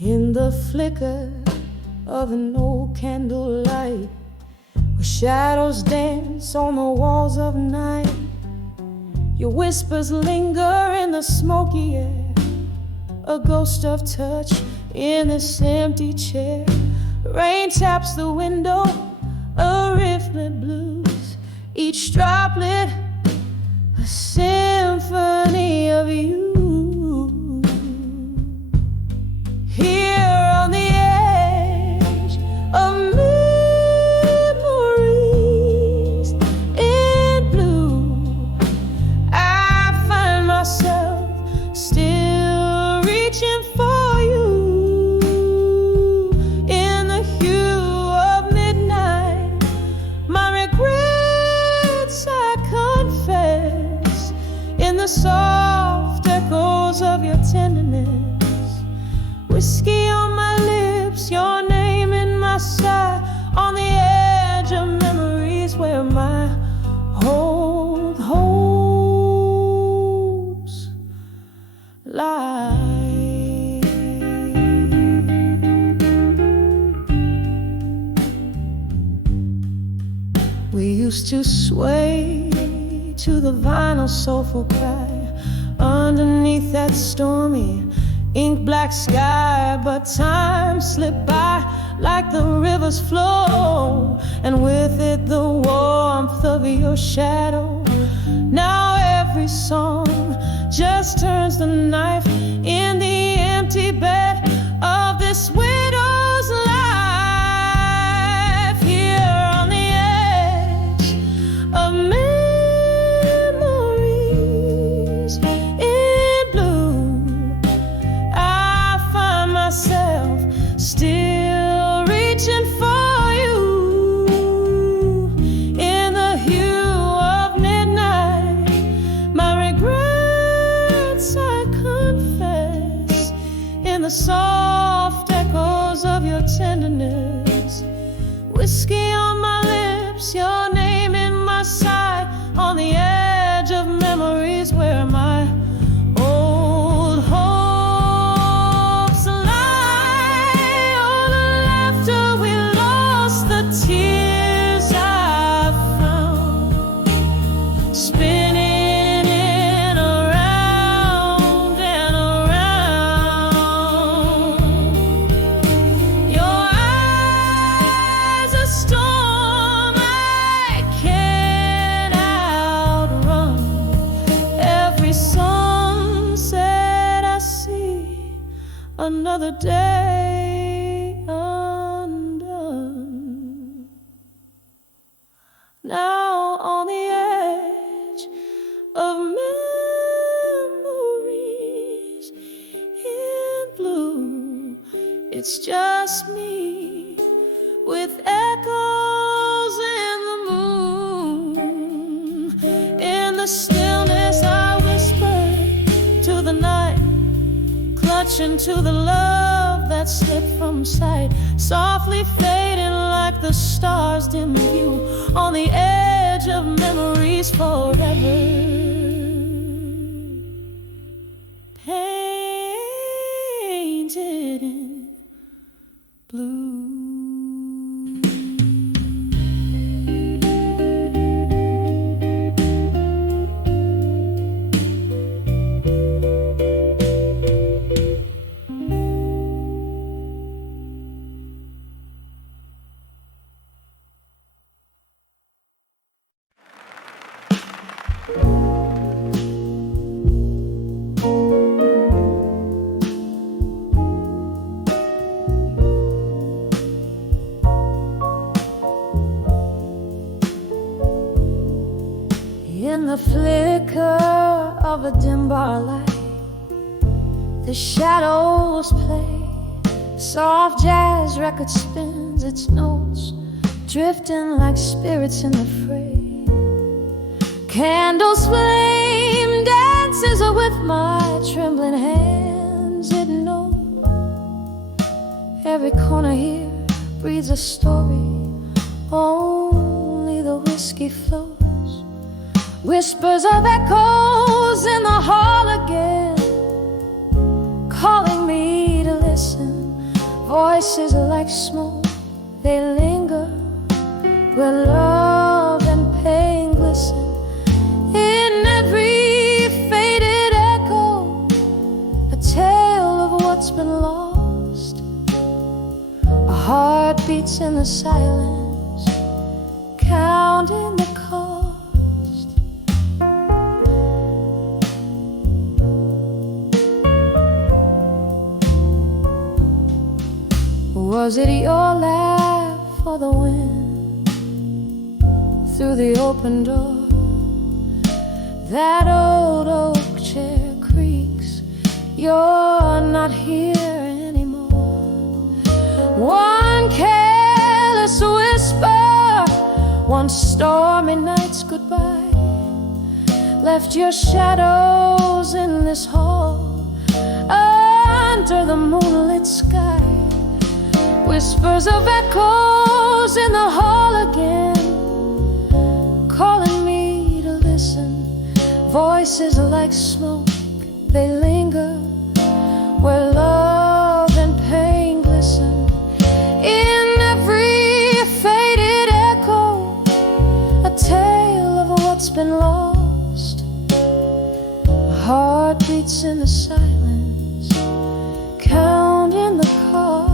In the flicker of an old candlelight, where shadows dance on the walls of night, your whispers linger in the smoky air, a ghost of touch in this empty chair. Rain taps the window, a rifflet blues, each droplet a symphony of you. Here on the edge of memories in blue, I find myself still reaching for you. In the hue of midnight, my regrets I confess, in the soft echoes of your tenderness. Whiskey on my lips, your name in my sigh, on the edge of memories where my old hopes lie. We used to sway to the vinyl soulful cry underneath that stormy ink black sky, but time slipped by like the river's flow, and with it the warmth of your shadow. Now every song just turns the knife in the empty bed of this widow's life. Here on the edge of memories in blue, myself still reaching for you. In the hue of midnight, my regrets I confess, in the soft echoes of your tenderness. Whiskey on my lips, your name in my sight, on the edge of memories where my old home tears I've found, spinning in around and around. Your eyes a storm I can't outrun. Every sunset I see, another day now on the edge of memories in blue. It's just me with echoes in the moon. In the stillness I whisper to the night, clutching to the love that slipped from sight, softly fading like the stars dim view, on the edge of memories forever. Painted in blue. In the flicker of a dim bar light, the shadows play, soft jazz record spins its notes, drifting like spirits in the fray. Candles flame dances with my trembling hands. It knows every corner here breathes a story, only the whiskey flows. Whispers of echoes in the hall again, calling me to listen. like smoke, they linger where love and pain glisten. In every faded echo, a tale of what's been lost. A heart beats in the silence, counting the cost. Was it your laugh or the wind through the open door? That old oak chair creaks, you're not here anymore. One careless whisper, one stormy night's goodbye, left your shadows in this hall under the moonlit sky. Whispers of echoes in the hall again, calling me to listen. Voices like smoke, they linger where love and pain glisten. In every faded echo, a tale of what's been lost. A heart beats in the silence, counting the cost.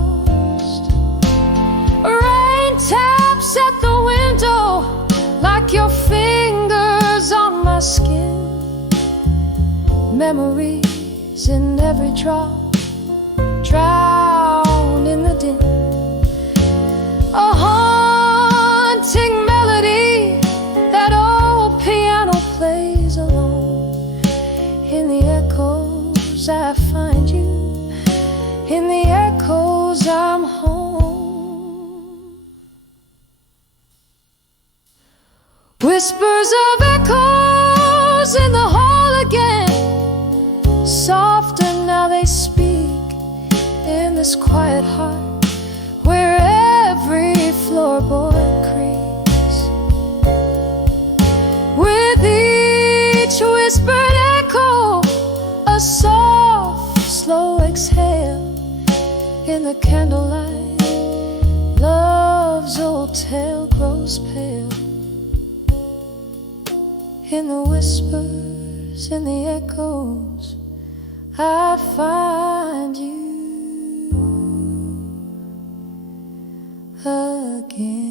Rain taps at the window like your fingers on my skin. Memories in every drop, drowned in the din. A haunting melody, that old piano plays alone. In the echoes I find you, in the echoes I'm home. Whispers of echoes in the hall again, softer now they speak in this quiet heart where every floorboard creaks. With each whispered echo, a soft, slow exhale. In the candlelight, love's old tale grows pale. In the whispers, in the echoes, I find you again.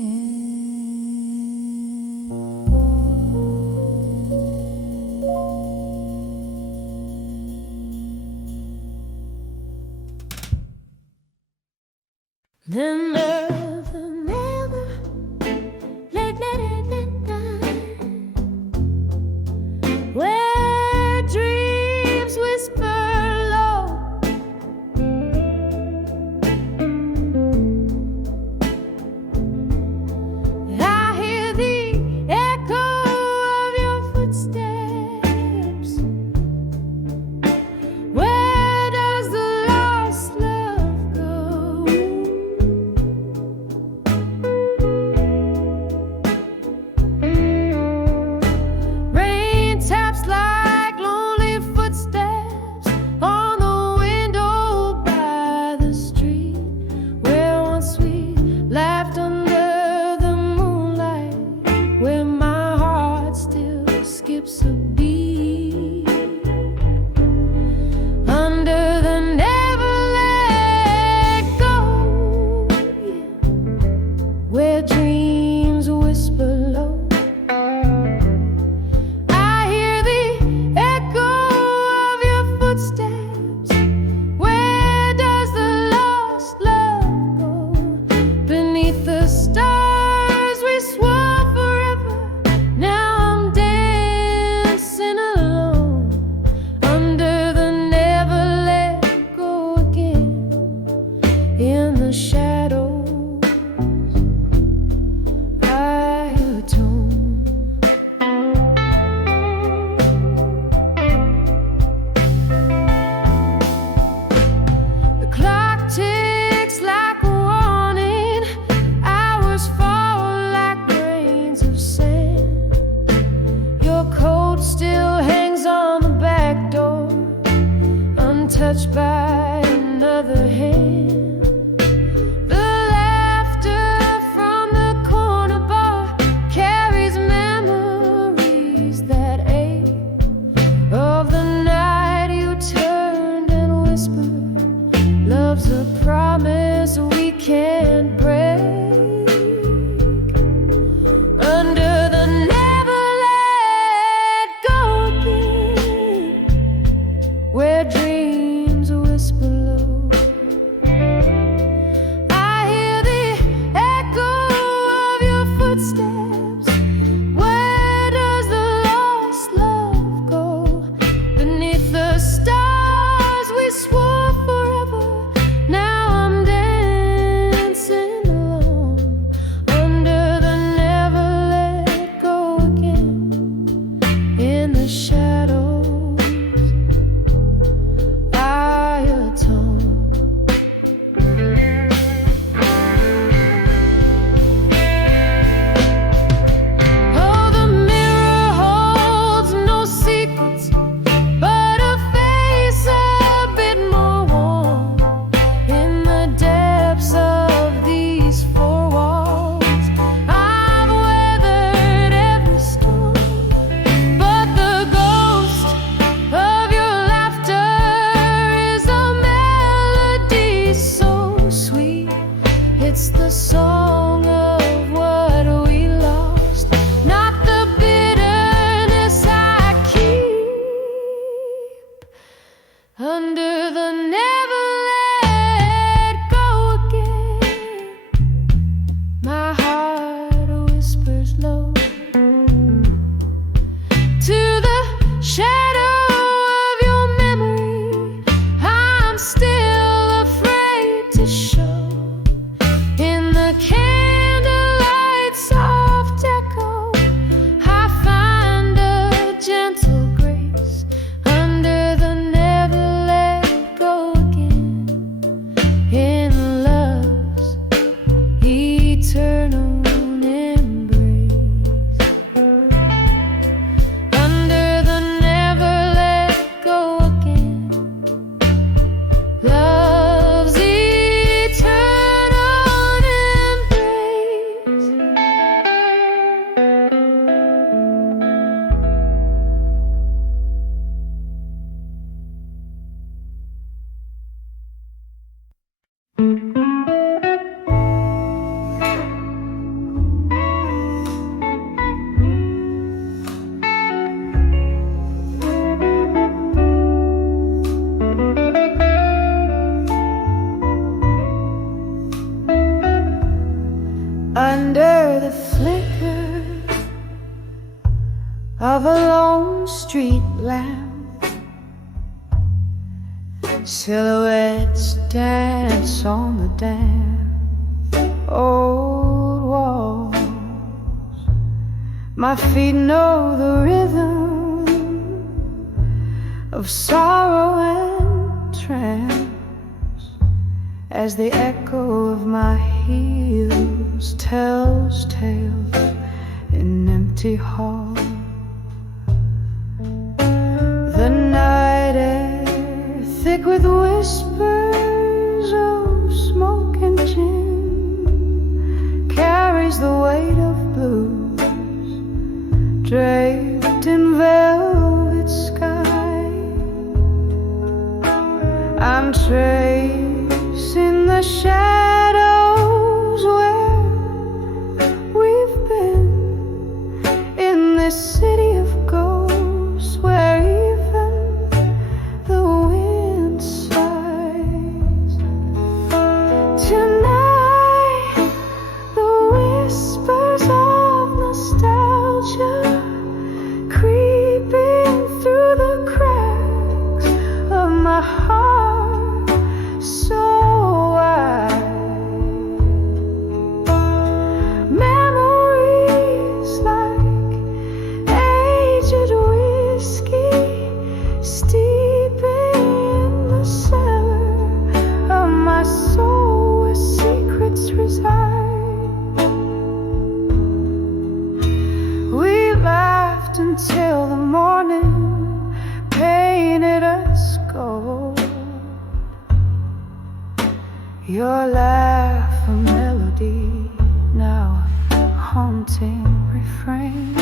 Where dreams whisper low, I hear the echo of your footsteps. Where does the lost love go? Rain taps like lonely footsteps on the window by the street, where once we laughed under the moonlight, where my heart still skips a beat. Under the never let go, yeah, where dreams whisper low, I hear the echo of your footsteps. Where does the lost love go? Beneath the stars we swore forever. Now I'm dancing alone under the never let go again. In the shadows I atone. The clock ticks like a warning, hours fall like grains of sand. Your coat still hangs on the back door, untouched by another hand. The where dreams whisper low. I hear the echo of your footsteps. Where does the lost love go? Beneath the stars we swore forever. Now I'm dancing alone under the never let go again. In the shadows I atone. Oh, the mirror holds no secrets, but a face a bit more warm. In the depths of these four walls, I've weathered every storm. But the ghost of your laughter is a melody so sweet. It's the song of what we lost, not the bitterness I keep under the never let go again. My heart whispers low to the shadow of your memory. I'm still afraid to show. In the candlelight soft echo, I find a gentle grace under the never let go again. In love's eternal embrace, under the never let go again. Love's eternal embrace. Under the flicker of a lone street lamp, silhouettes dance on the damp old walls. My feet know the rhythm of sorrow and trance as the echo of my heels tells tales in empty halls. The night air thick with whispers of smoke and gin carries the weight of blues draped in velvet sky. I'm tracing the shadows where we've been in this city of ghosts, where even the wind sighs. Tonight the whispers of nostalgia creeping through the cracks of my heart so wide. Memories like aged whiskey steeping in the cellar of my soul where secrets reside. We laughed until the morning painted us gold. Your laugh a melody, now a haunting refrain.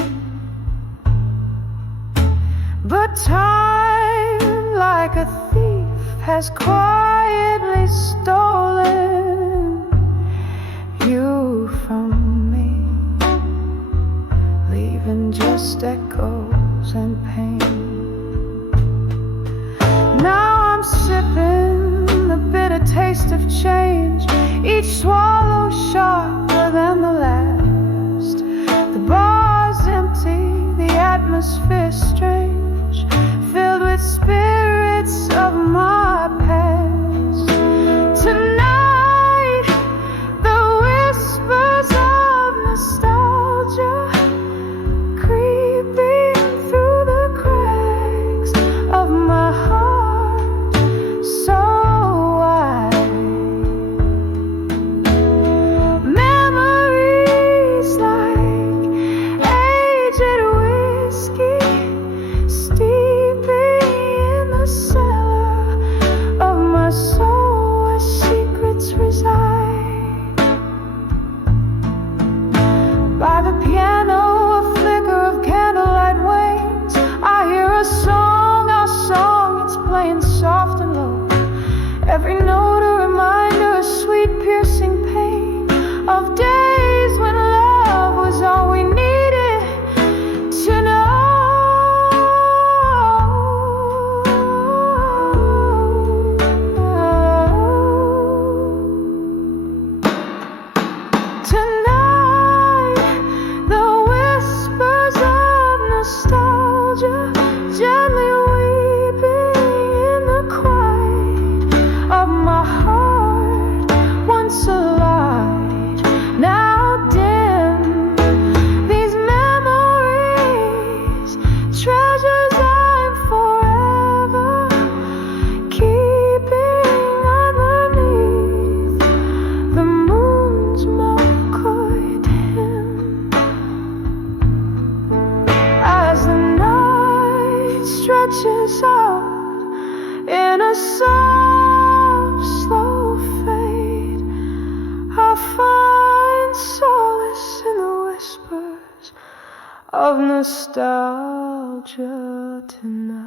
But time, like a thief, has quietly stolen you from me, leaving just echoes and pain. taste of change, each swallow sharper than the last. The bar's empty, the atmosphere strange, filled with spirits of my past. Tonight, the whispers of nostalgia creeping through the cracks of my heart, so wide. Memories like aged whiskey, steeping in the cellar of my soul where secrets reside. By the piano, a flicker of candlelight wanes. I hear a song, our song, it's playing soft and low. Every note a reminder, a sweet piercing pain of days when love was all we needed to know. Tonight, the whispers of nostalgia gently weeping in the quiet of my heart, once alight, now dim. These memories, treasures I'm forever keeping underneath the moon's McCoy dim. As the night stretches out in a soft, slow fade, I find solace in the whispers of nostalgia tonight.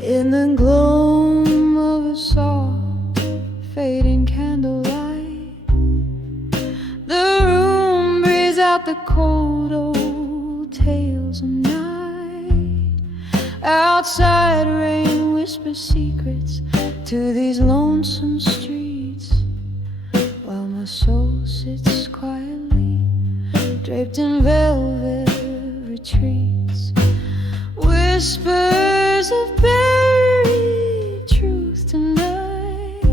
In the gloam of a soft, fading candlelight, the room breathes out the cold old tales of night. Outside rain whispers secrets to these lonesome streets, while my soul sits quietly, draped in velvet retreats. Whispers of buried truth tonight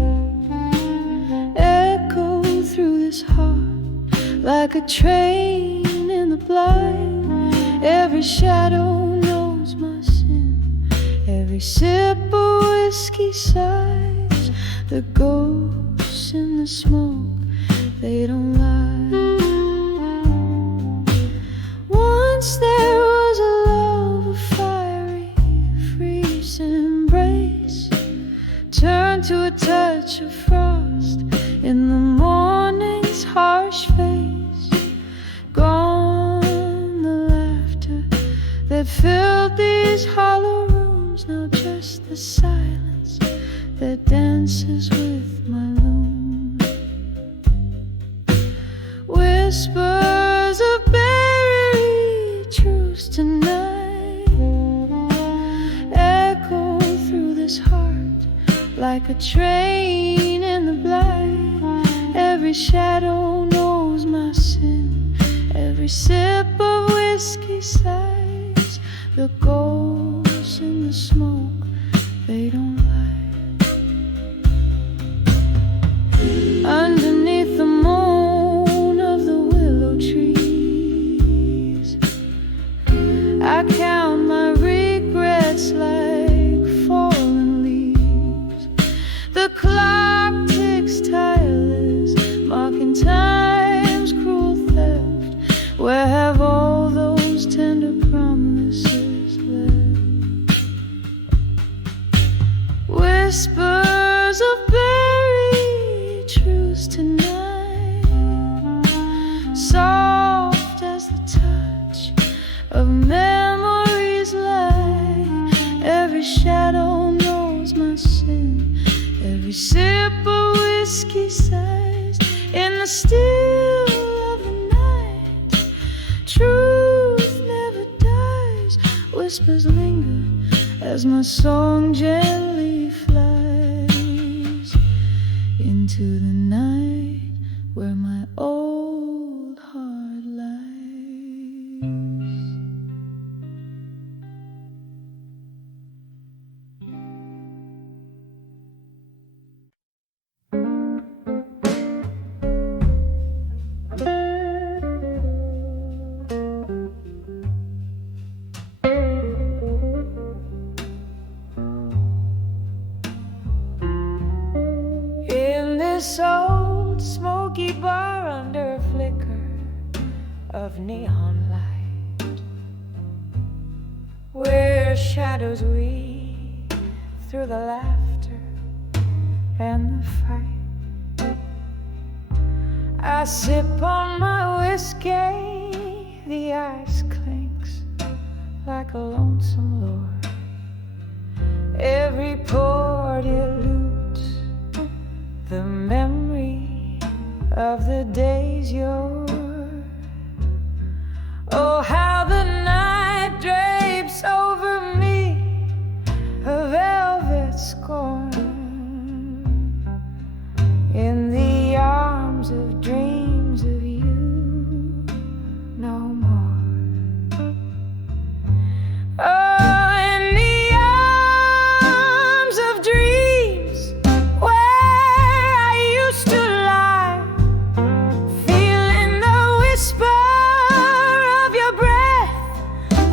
echo through this heart like a train in the blind. Every shadow knows my sin, every sip of whiskey sighs. The ghosts in the smoke, they don't lie. Once there was a love, a fiery, freezing embrace, turned to a touch of frost in the morning's harsh face. Gone the laughter that filled these hollow rooms, now just the silence that dances with my loom. Whispers of buried truths tonight echo through this heart like a train in the blind. Every shadow knows my sin, every sip of whiskey sighs. The ghosts in the smoke, they don't lie. Underneath the moan of the willow trees, I count my regrets like fallen leaves. The clock ticks tireless, marking time sip of whiskey sighs in the still of the night. Truth never dies, whispers linger as my song gently flies into the night where my old heart lies. This old smoky bar under a flicker of neon light, where shadows weave through the laughter and the fight. I sip on my whiskey, the ice clinks like a lonesome lord. Every pour dilutes the memory of the days yore. Oh, how the night drapes over me a velvet scorn. In the arms of dreams of you no more. Oh, in the arms of dreams where I used to lie, feeling the whisper of your breath,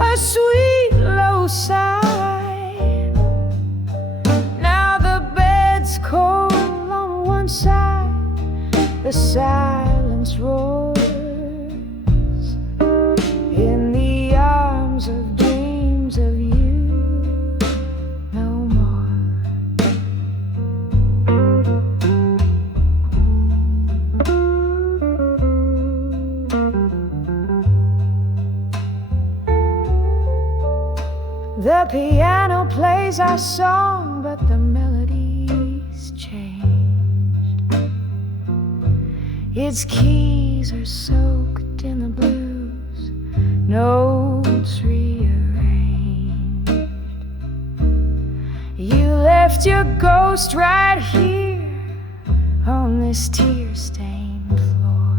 a sweet low sigh. Now the bed's cold on one side, the silence roars. In the arms of dreams of you no more. The piano plays our song, but the melody's changed. Its keys are soaked in the blues, notes rearranged. You left your ghost right here on this tear-stained floor,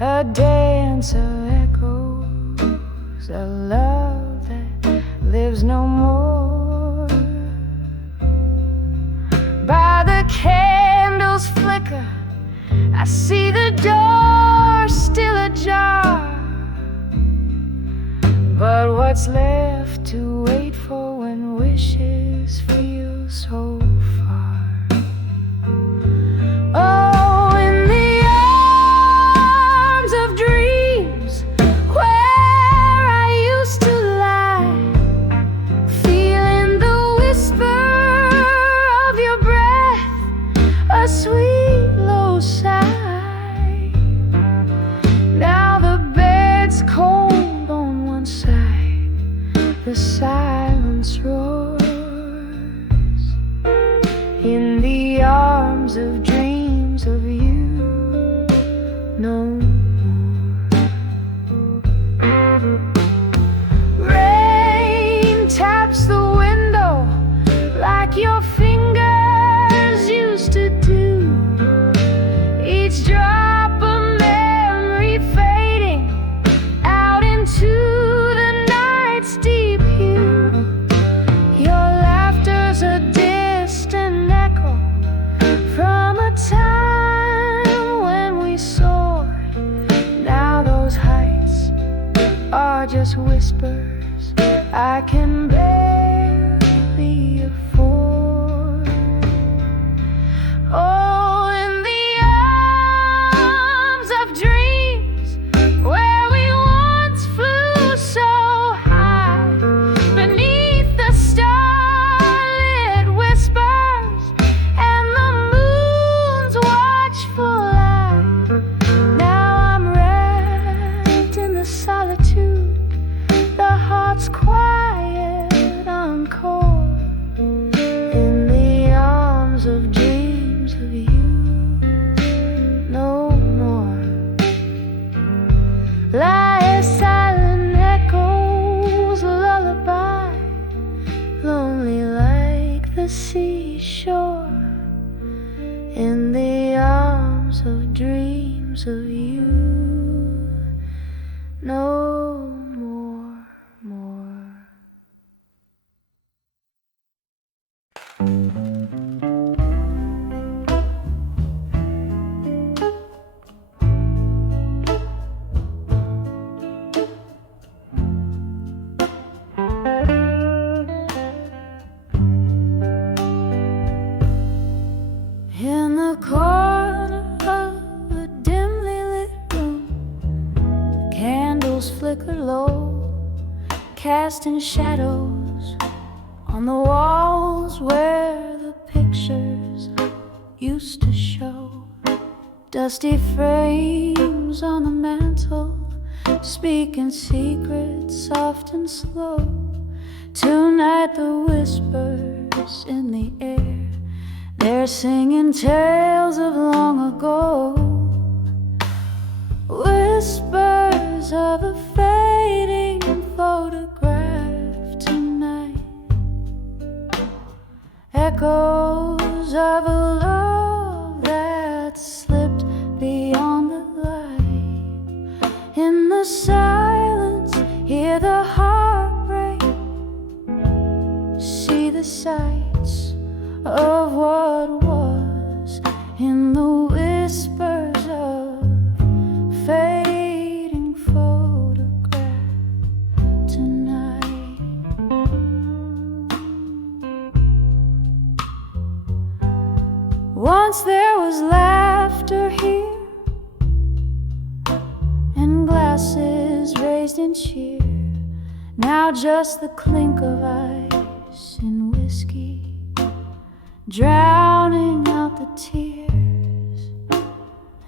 a dance of echoes, a love that lives no more. By the candle's flicker, I see the door still ajar, but what's left to wait for when wishes feel so far? Oh, in the arms of dreams where I used to lie, feeling the whisper of your breath, a sweet low sigh. Now the bed's cold on one side, the silence roars. In the arms of dreams of you no more. Rain taps the window like your fingers used to do, each drop of memory fading out into the night's deep hue. Your laughter's a distant echo from a time when we soared. Now those heights are just whispers I can barely afford. Oh, in the arms of dreams where we once flew so high, beneath the starlit whispers and the moon's watchful eye. Now I'm wrapped in the solitude, the heart's quiet in the arms of dreams of you. No more, more. In the corner of a dimly lit room, candles flicker low, casting shadows on the walls where the pictures used to show. Dusty frames on the mantle, speaking secrets soft and slow. Tonight the whispers in the air, they're singing tales of long ago. Whispers of a fading photograph tonight, echoes of a love that slipped beyond the light. In the silence, hear the heartbreak, see the sights of what was. In the whispers of fading photograph tonight. Once there was laughter here, and glasses raised in cheer. Now just the clink of ice in whiskey, drowning out the tears.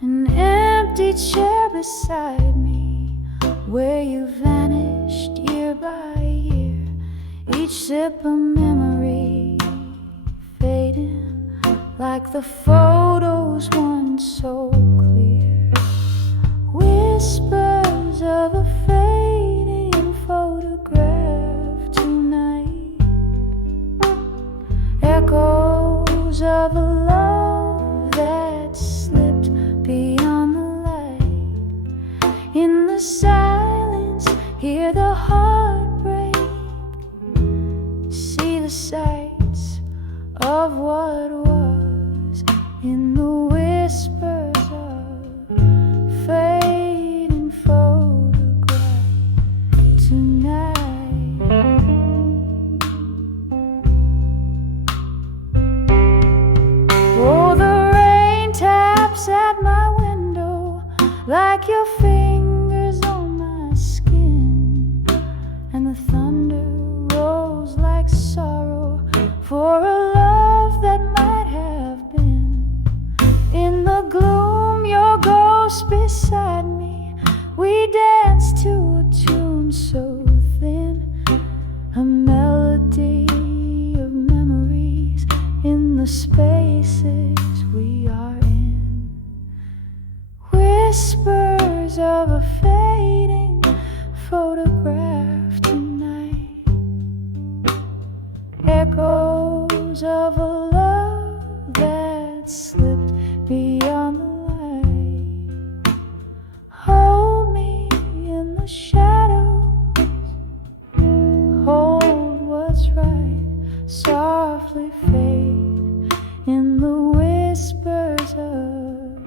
An empty chair beside me, where you vanished year by year. Each sip a memory fading, like the photos once so clear. Whispers of a fading photograph tonight, echoes of a love that slipped beyond the light. In the silence, hear the heartbreak, see the sights of what was. In the whispers of fading photograph tonight. Oh, the rain taps at my window like your fingers on my skin, and the thunder rolls like sorrow for a love that might have been. In the gloom, your ghost beside me, we dance to a tune so thin, a melody of memories in the spaces we are in. Whispers of a fading photograph tonight, echoes of a love that slipped beyond the light. Hold me in the shadows, hold what's right, softly fade in the whispers of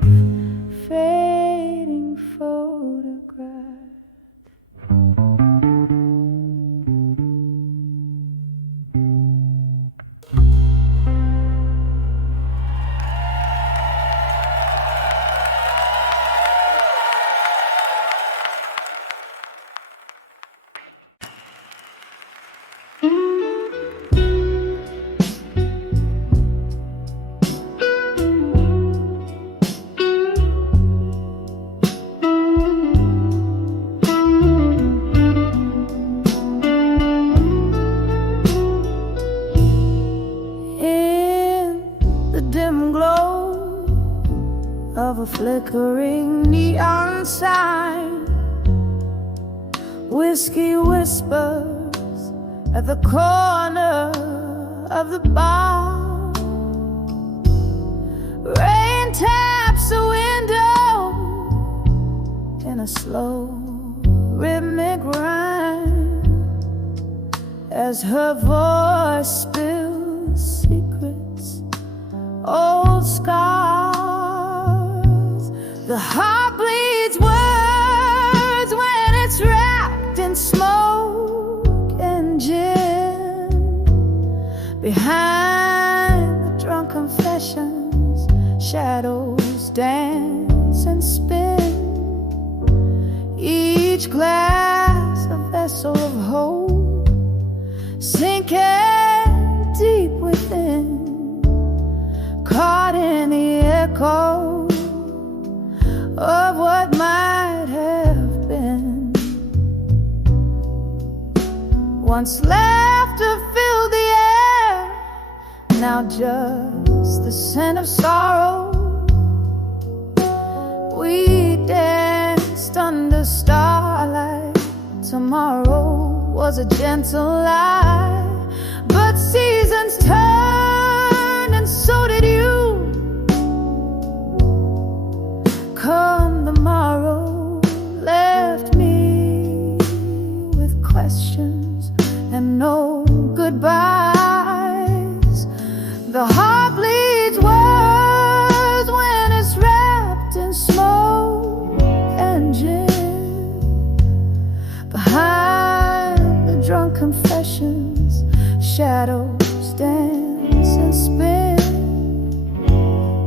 fading photograph. Of a flickering neon sign, whiskey whispers at the corner of the bar. a slow rhythmic rhyme as her voice spills secrets, old scars. The heart bleeds words when it's wrapped in smoke and gin. Behind the drunk confessions, shadows dance and spin. Each glass a vessel of hope, sinking deep within, caught in the echo of what might have been. Once laughter filled the air, now just the scent of sorrow. We danced under starlight. Tomorrow was a gentle lie, but seasons turned and so did you. Come the morrow left me with questions and no goodbyes. The heart bleeds words when it's wrapped in smoke and gin. Behind the drunk confessions, shadows dance and spin.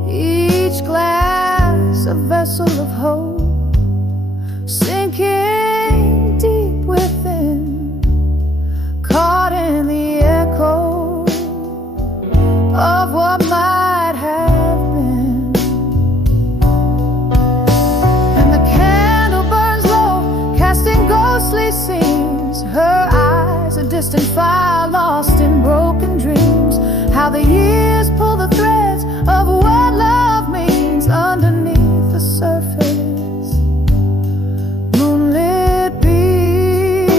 Each glass a vessel of hope, sinking deep within, caught in the echo of what might have been. And the candle burns low, casting ghostly scenes. Her eyes a distant fire, lost in broken dreams. How the years pull the threads of what love means underneath the surface. Moonlit beams.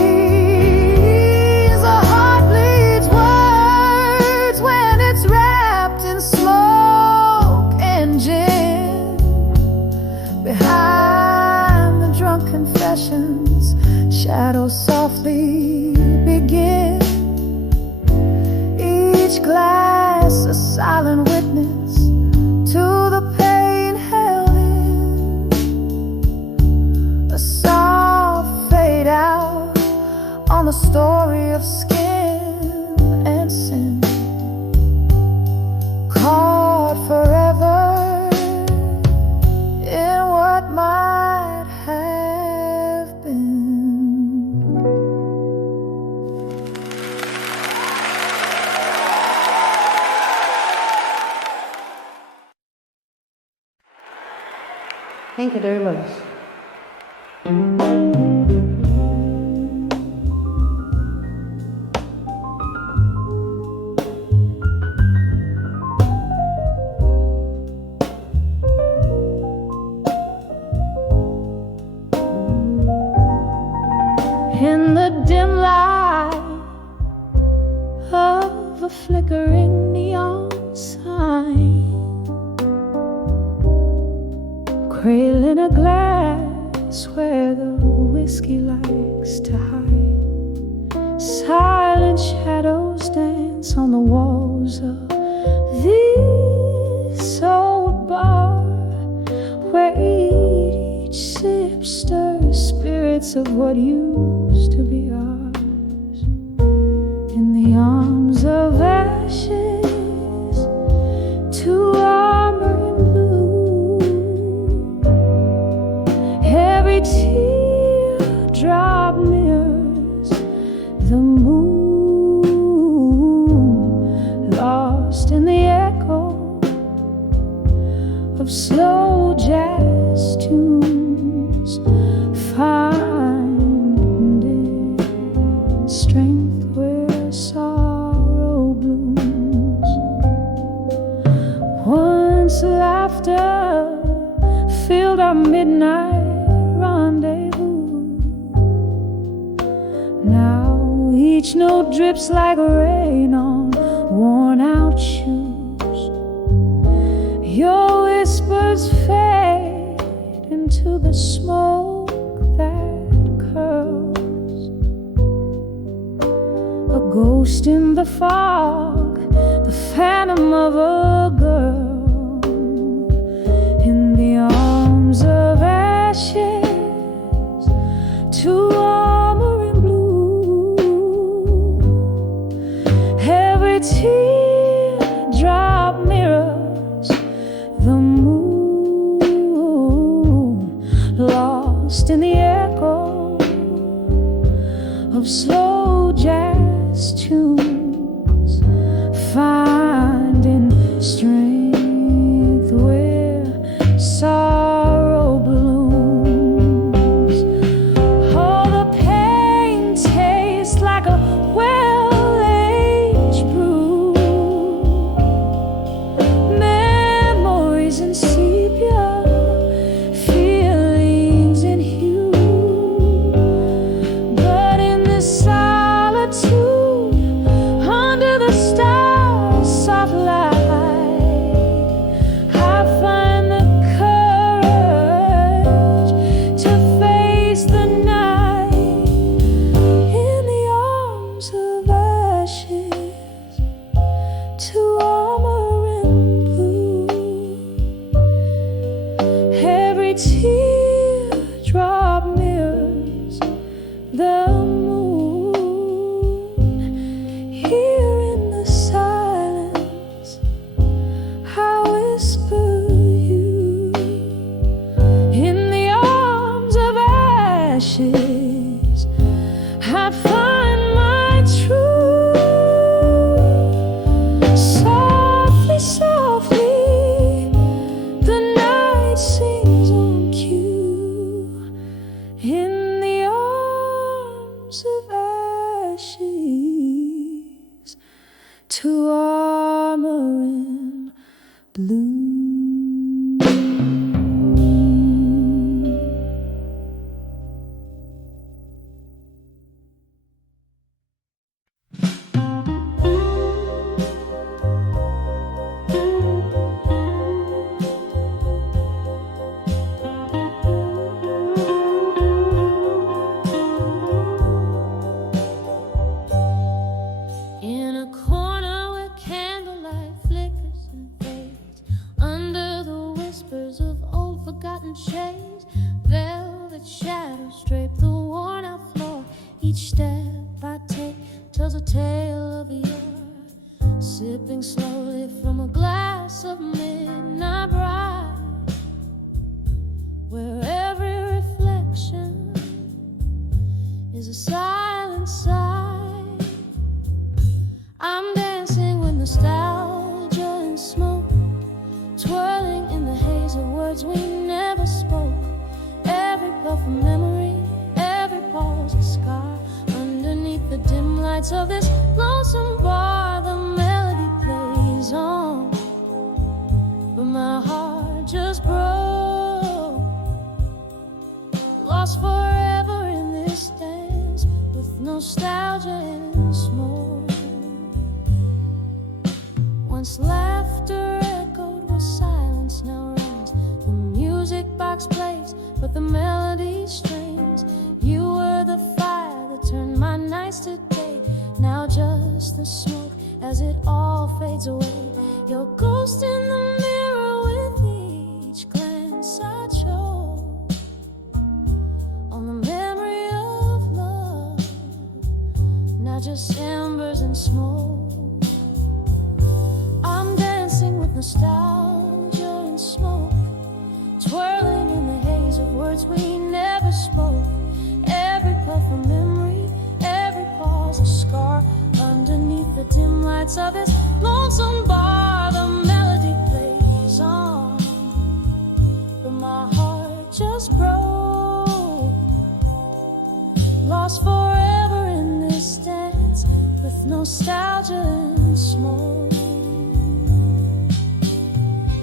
The heart bleeds words when it's wrapped in smoke and gin. Behind the drunk confessions, shadows softly begin. Each glass a silent witness to the pain held in. A soft fade out on the story of skin and sin, caught forever in what might have been. Thank you very much. In the dim light of a flickering neon sign, cradling a glass where the whiskey likes to hide. Silent shadows dance on the walls of this old bar, where each sip stirs spirits of what used to be ours. In the arms of ashes, to armor in blue, every teardrop mirrors the moon, lost in the echo of slow jazz tunes, finding strength where sorrow blooms. Once laughter filled our midnight rendezvous. Now each note drips like rain on worn out shoes. Your whispers fade into the smoke ghost in the fog, the phantom of a girl in the arms of ashes, to armor in blue. Every teardrop mirrors the moon, lost in the echo of slow jazz tunes, finding strength where sorrow blooms. Oh, the pain tastes like a well-aged brew, memories in sepia, feelings in hue. But in this solitude, under the stars' soft light, I find the courage to face the night in the arms of ashes, to armor in blue. Every teardrop mirrors the moon. Here in the silence, I whisper you. In the arms of ashes, I find my truth. Softly, softly, the night sings on cue. In the arms of ashes, to armor in blue. In a corner where candlelight flickers and fades, under the whispers of old forgotten shades, velvet shadows drape the worn out floor. Each step I take tells a tale of a year, sipping slowly from a glass of midnight bride, where every reflection is a silent sigh. I'm dancing with nostalgia and smoke, twirling in the haze of words we never spoke. Every puff of memory, every pause a scar. Underneath the dim lights of this lonesome bar, the melody plays on, but my heart just broke. Lost forever in this dance, with nostalgia and smoke. Once laughter echoed where silence now reigns. The music box plays, but the melody strains. You were the fire that turned my nights to day. Now just the smoke as it all fades away. Your ghost in the mirror with each glance I choke on the memory of love. Now just embers and smoke. I'm dancing with nostalgia and smoke, twirling in the haze of words we never spoke. Every puff of memory, every pause a scar. Underneath the dim lights of this lonesome bar, the melody plays on, but my heart just broke. Lost forever in this dance, with nostalgia and smoke.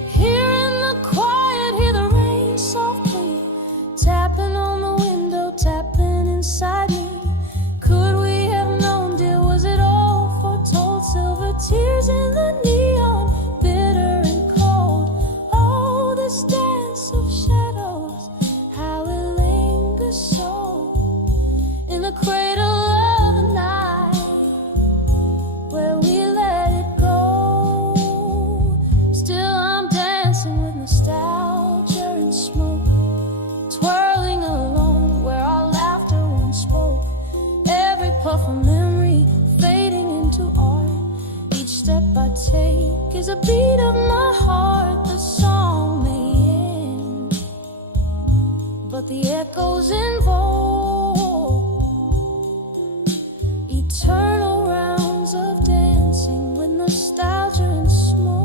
Here in the quiet, hear the rain softly tapping on the window, tapping inside me. Could we have known, dear, was it all foretold? Silver tears in the neon, bitter and cold. Oh, this dance of shadows, how it lingers so in the cradle of the night. beat of my heart, the song may end, but the echoes invoke eternal rounds of dancing with nostalgia and smoke.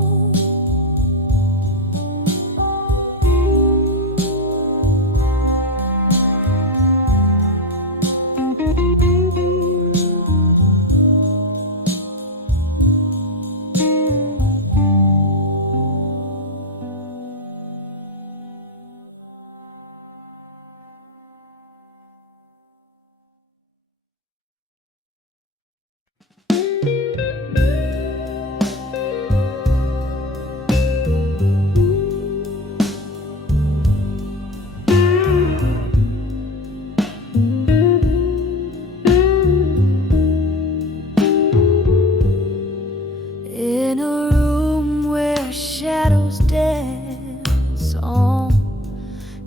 In a room where shadows dance on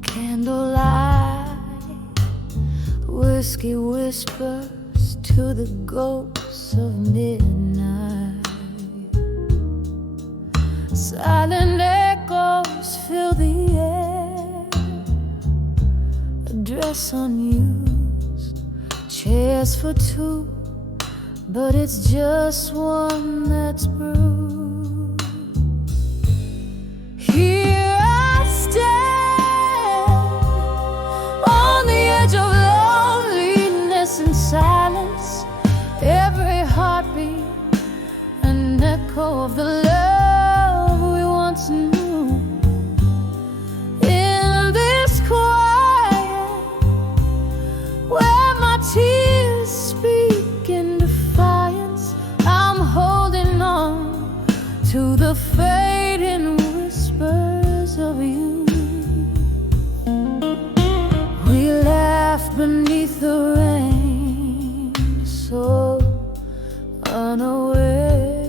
candlelight, whiskey whispers to the ghosts of midnight. Silent echoes fill the air, a dress unused, chairs for two, but it's just one that's bruised. Here I stand on the edge of loneliness and silence, every heartbeat an echo of the love we once knew. In this quiet where my tears speak in defiance, I'm holding on to the fading whispers of you. We laughed beneath the rain, so unaware.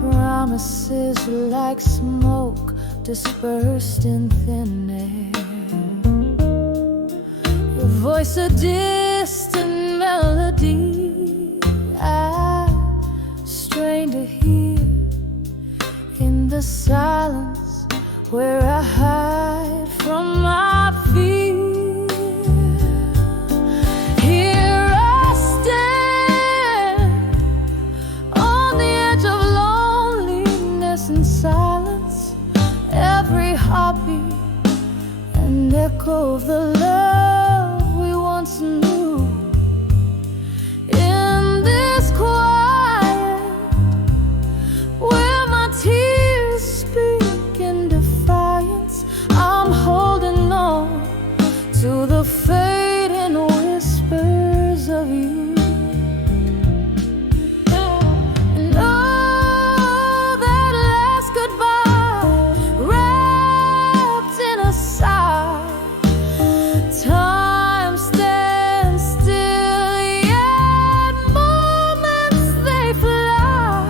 Promises like smoke dispersed in thin air. Your voice a distant melody I strain to hear in the silence where I hide from my fear. Here I stand on the edge of loneliness and silence, every heartbeat an echo of the love we once knew. In this quiet where my tears speak in defiance, I'm holding on to the fading whispers of you. And oh, that last goodbye wrapped in a sigh. Time stands still, yet moments they fly.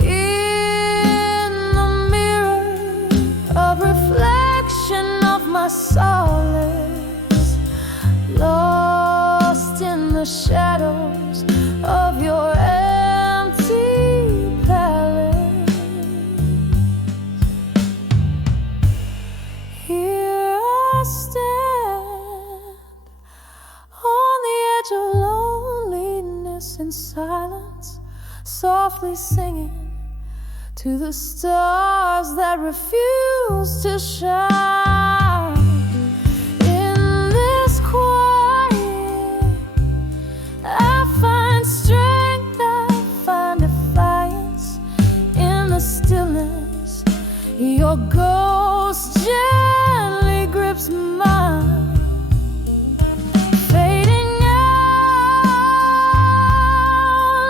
In the mirror of reflection of my solace, lost in the shadows of your empty palace. Here I stand on the edge of loneliness and silence, softly singing to the stars that refuse to shine. In this quiet, I find strength, I find defiance. In the stillness, your ghost gently grips mine. Fading out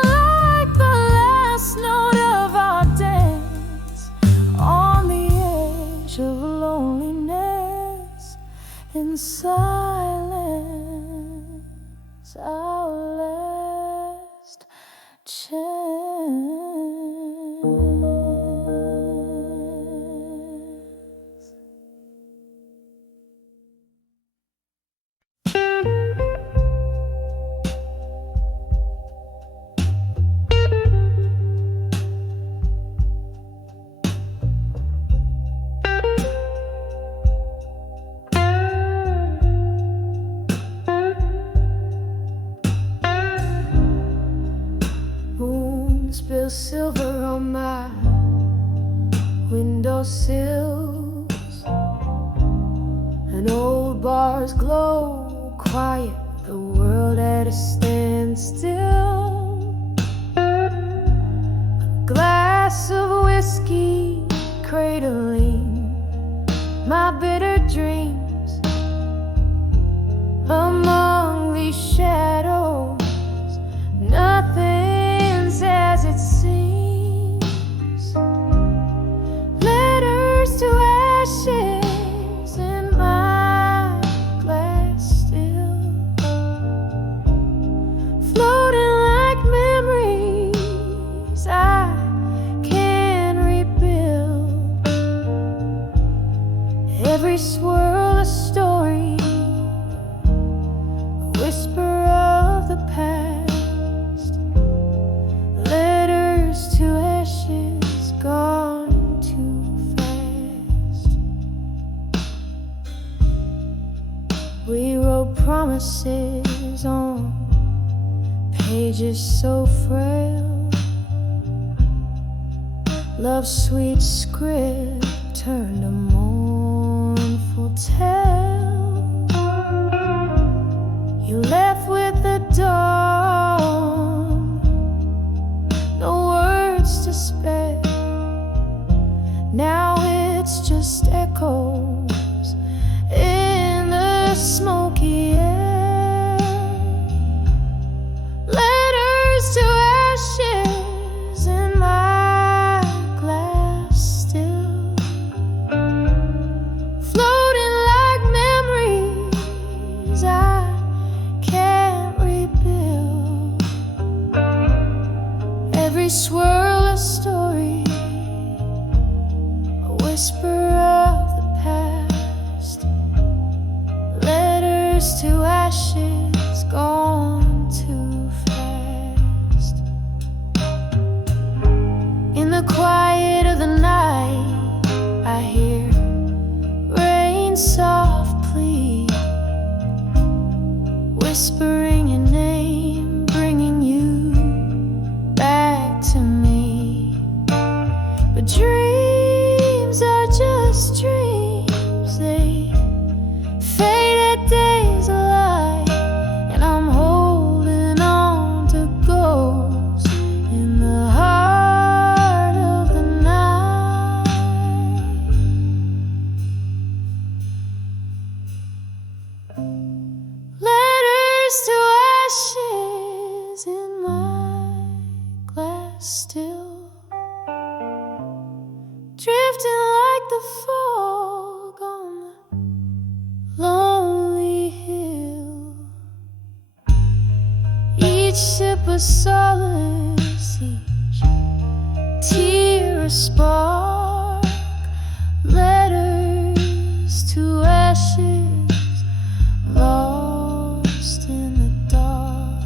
like the last note of our dance, on the edge of loneliness in silence, our last chance. window sills, and old bars glow quiet, the world at a standstill. A glass of whiskey cradling my bitter dreams among these shadows. Nothing's as it seems. Letters to ashes in my glass still, floating like memories I can rebuild. Every swirl a story, a whisper of the past. Letters to ashes gone too fast. We wrote promises on pages so frail. Love's sweet script turned a mournful tale. You left with the dawn, no words to spare. Now it's just echoes in the smoky air. Letters to ashes in my glass still, floating like memories I can't rebuild. Every swirl a story, a whisper of the past. Letters to ashes gone too fast. In the quiet of the night, I hear rain softly whispering your name, bringing you back to me. But dreams are just dreams, they fade at days alight, and I'm holding on to ghosts in the heart of the night. Letters to ashes in my glass still, drifting like the fog on the lonely hill. Each sip a solace, each tear a spark. Letters to ashes lost in the dark.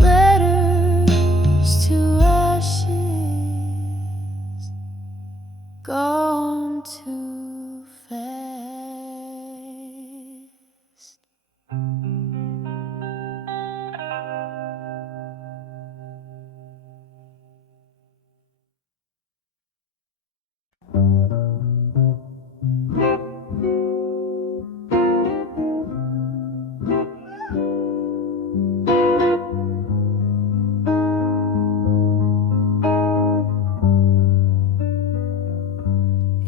Letters to ashes gone too fast.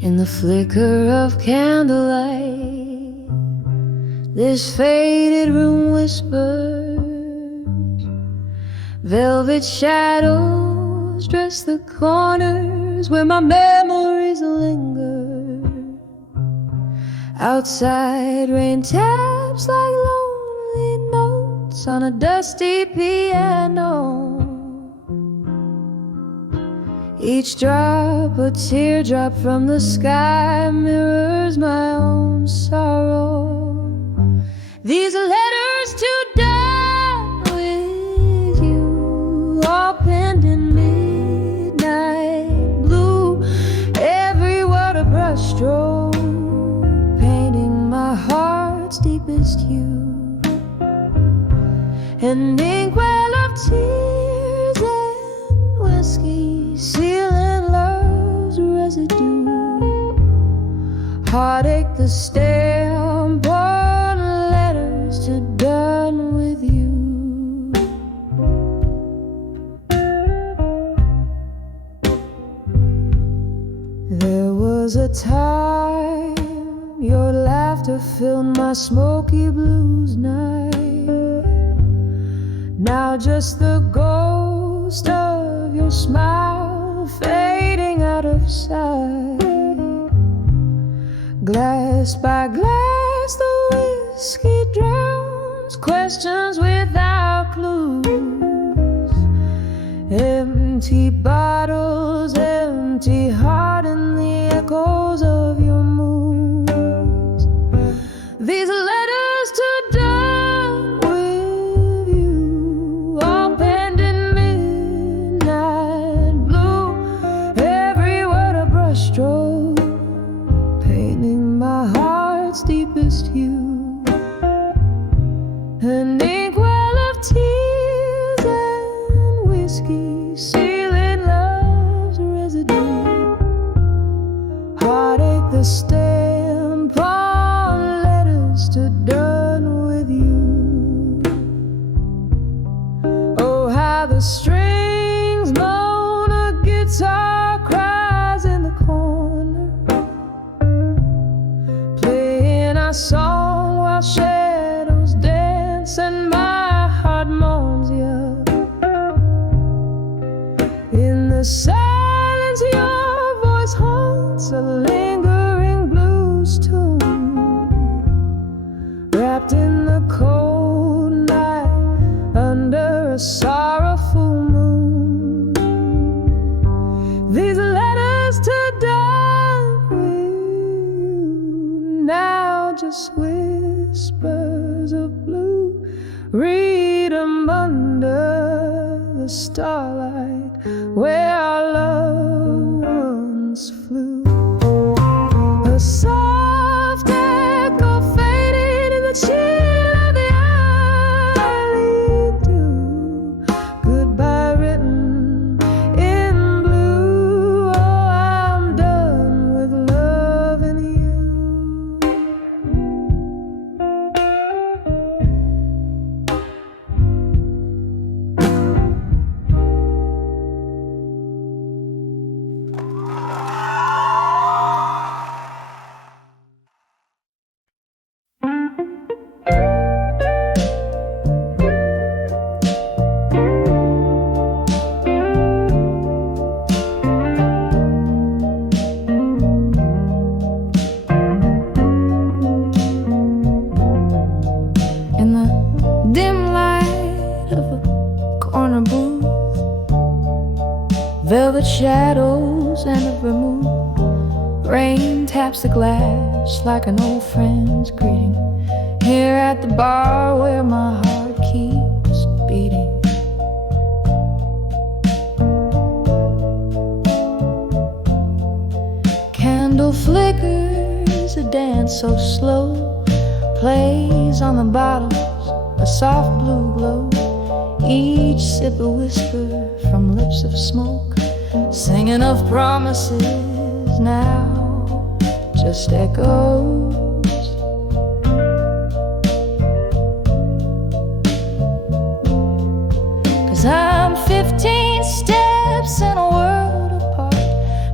In the flicker of candlelight, this faded room whispers. Velvet shadows dress the corners where my memories linger. Outside, rain taps like lonely notes on a dusty piano. Each drop, a teardrop from the sky, mirrors my own sorrow. These are letters to die with you, all penned in midnight blue. Every word a brushstroke, painting my heart's deepest hue. An inkwell of tears and whiskey, sealing love's residue. Heartache, the stamp on letters to done with you. There was a time your laughter filled my smoky blues night. Now just the ghost of your smile fading out of sight. Glass by glass the whiskey drowns questions without clues. Empty bottles, empty heart, and the echoes of your moods. These letters to done with you, all penned in midnight blue. Every word a brushstroke, painting my heart's deepest hue. An inkwell of tears and whiskey, sealing love's residue. Heartache, the stamp on letters to done with you. Oh, how the strings moan, a guitar cries in the corner, playing our song while shadows dance and my heart mourns you. In the silence your voice haunts a lingering blues tune, wrapped in the cold night under a sorrowful moon. These letters to done with you, now just whispers of blue. Read 'em under the starlight where our loved ones flew. A soft echo faded in the chill of the alley dew. Goodbye written in blue. Oh, I'm done with loving you. In the dim light of a corner booth, velvet shadows and a vermouth. Rain taps the glass like an old friend's greeting. Here at the bar where my heart keeps beating. Candle flickers, a dance so slow, plays on the bottles, a soft blue glow. Each sip a whisper from lips of smoke, singing of promises now just echoes. 'Cause I'm 15 steps in a world apart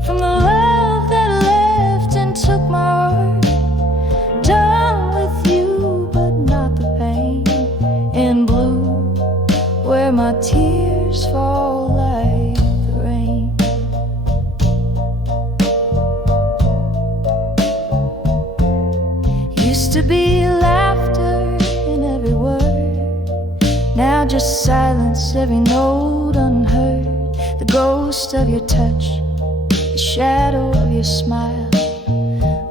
from the love that left and took my heart. Done with you, but not the pain. In blue, where my tears fall like the rain. Used to be laughter in every word, now just silence, every note unheard. The ghost of your touch, the shadow of your smile,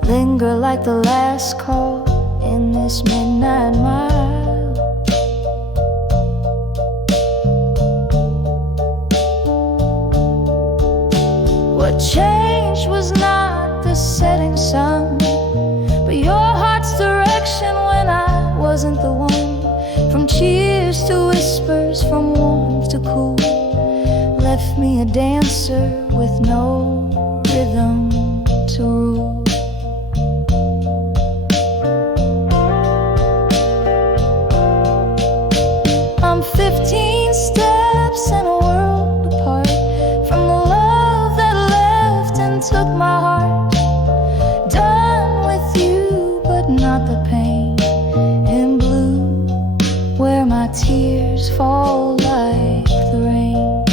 linger like the last call in this midnight mile. What changed was not the setting sun, but your heart's direction when I wasn't the one. From cheers to whispers, from warmth to cool, left me a dancer with no rhythm to rule. took my heart. Done with you, but not the pain. In blue, where my tears fall like the rain.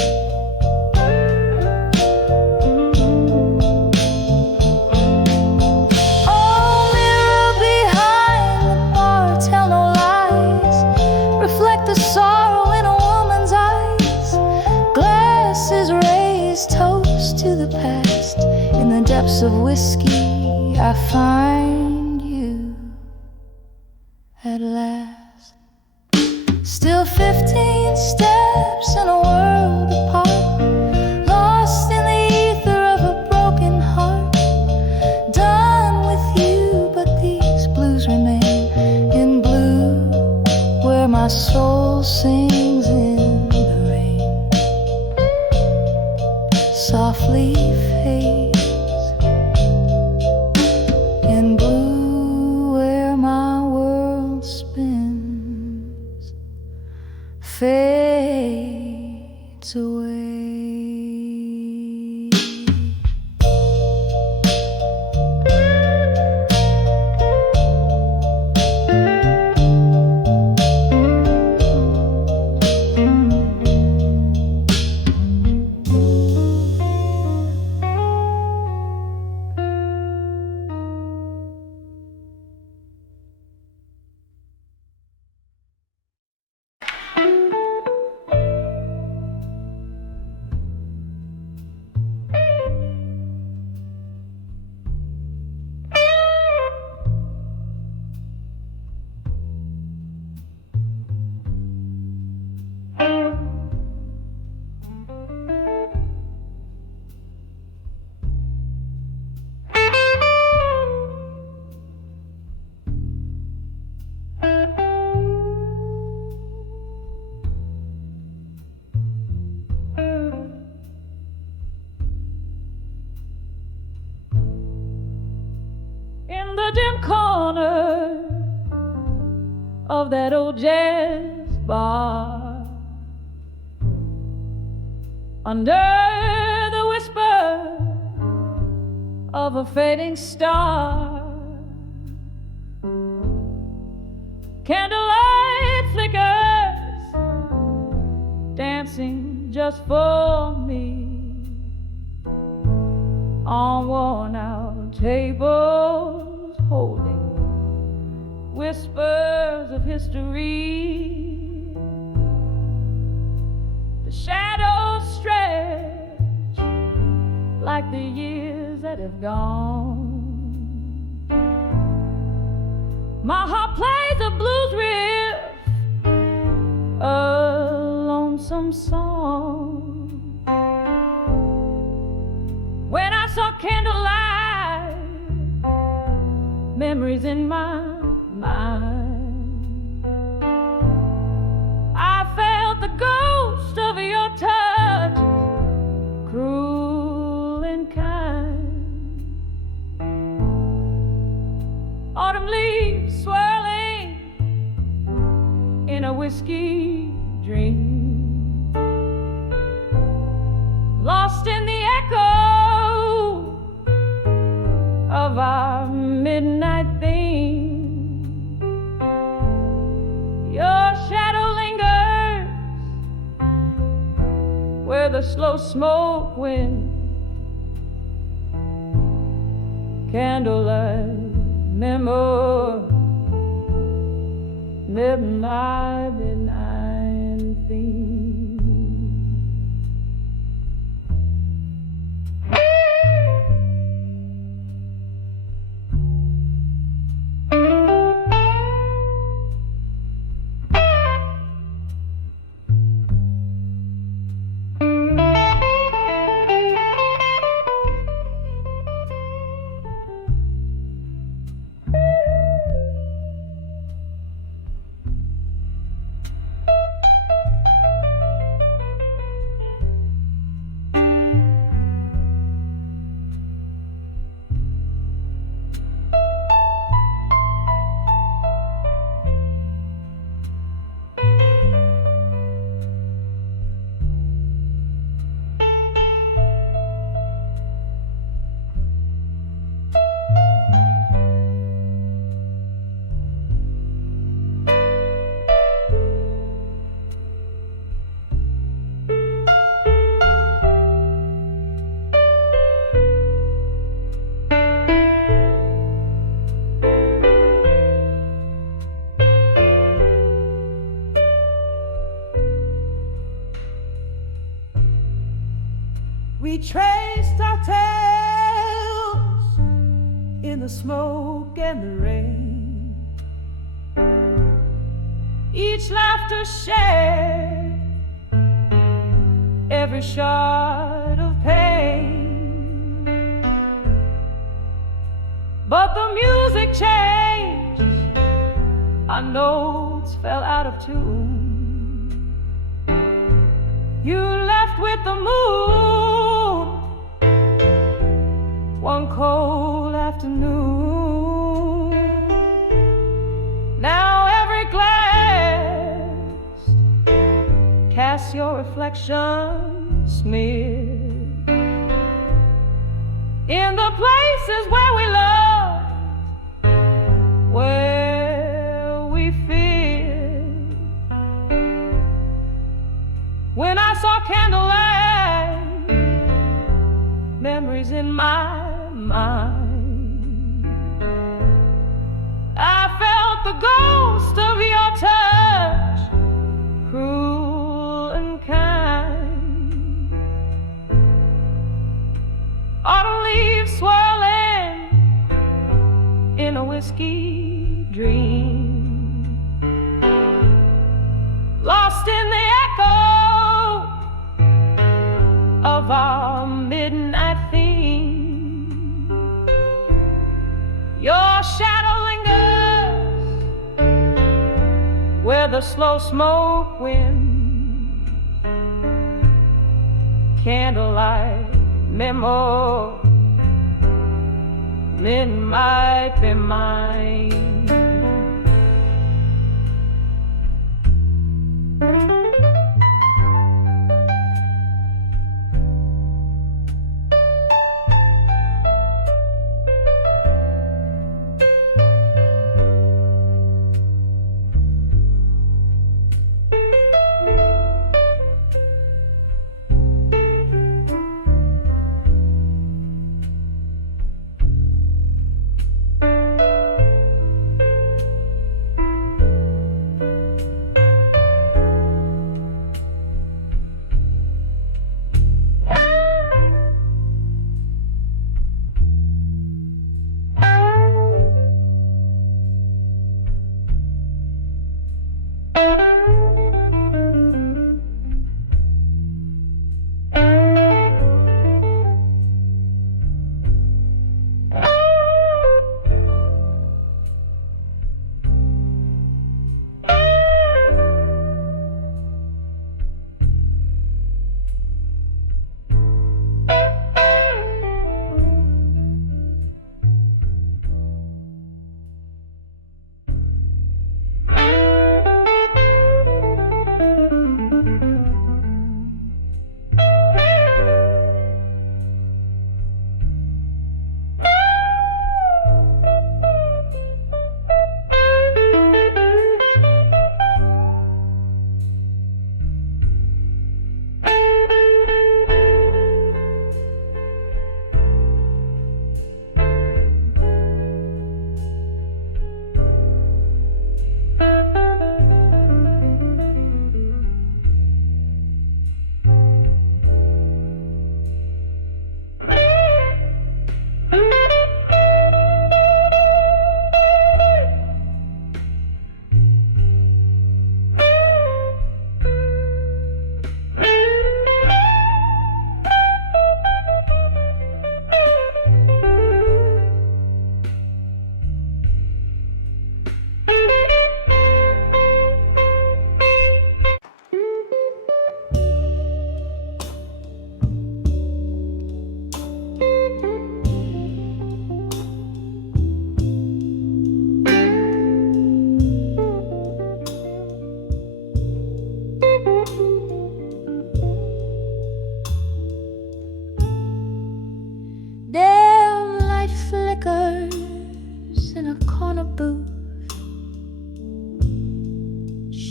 Oh, mirror behind the bar, tell no lies. Reflect the sorrow in a woman's eyes. Glasses raised, toast to the past. In the depths of whiskey, I find you at last. Still 15 steps in a world apart, lost in the ether of a broken heart. Done with you, but these blues remain. In blue, where my soul sings in the rain. Softly fades. In blue, where my world spins, fades away. In the dim corner of that old jazz bar, under the whisper of a fading star, candlelight flickers, dancing just for me on worn-out tables, holding whispers of history. The shadows stretch like the years that have gone. My heart plays a blues riff, a lonesome song. When I saw candlelight, memories in my mind, I felt the ghost of your touch, cruel and kind. Autumn leaves swirling in a whiskey dream, lost in the echo of our midnight theme. Your shadow lingers where the slow smoke wind, candlelight memory, midnight theme. traced our tales in the smoke and the rain. Each laughter shared, every shard of pain. But the music changed, our notes fell out of tune. You left with the moon one cold afternoon. Now every glass casts your reflection smeared in the places where we loved, where we feared. When I saw candlelight, memories in my mind, I felt the ghost of your touch, cruel and kind. Autumn leaves swirling in a whiskey dream, lost in the echo of our midnight theme. Your shadow lingers where the slow smoke winds. Candlelight memo, might be mine.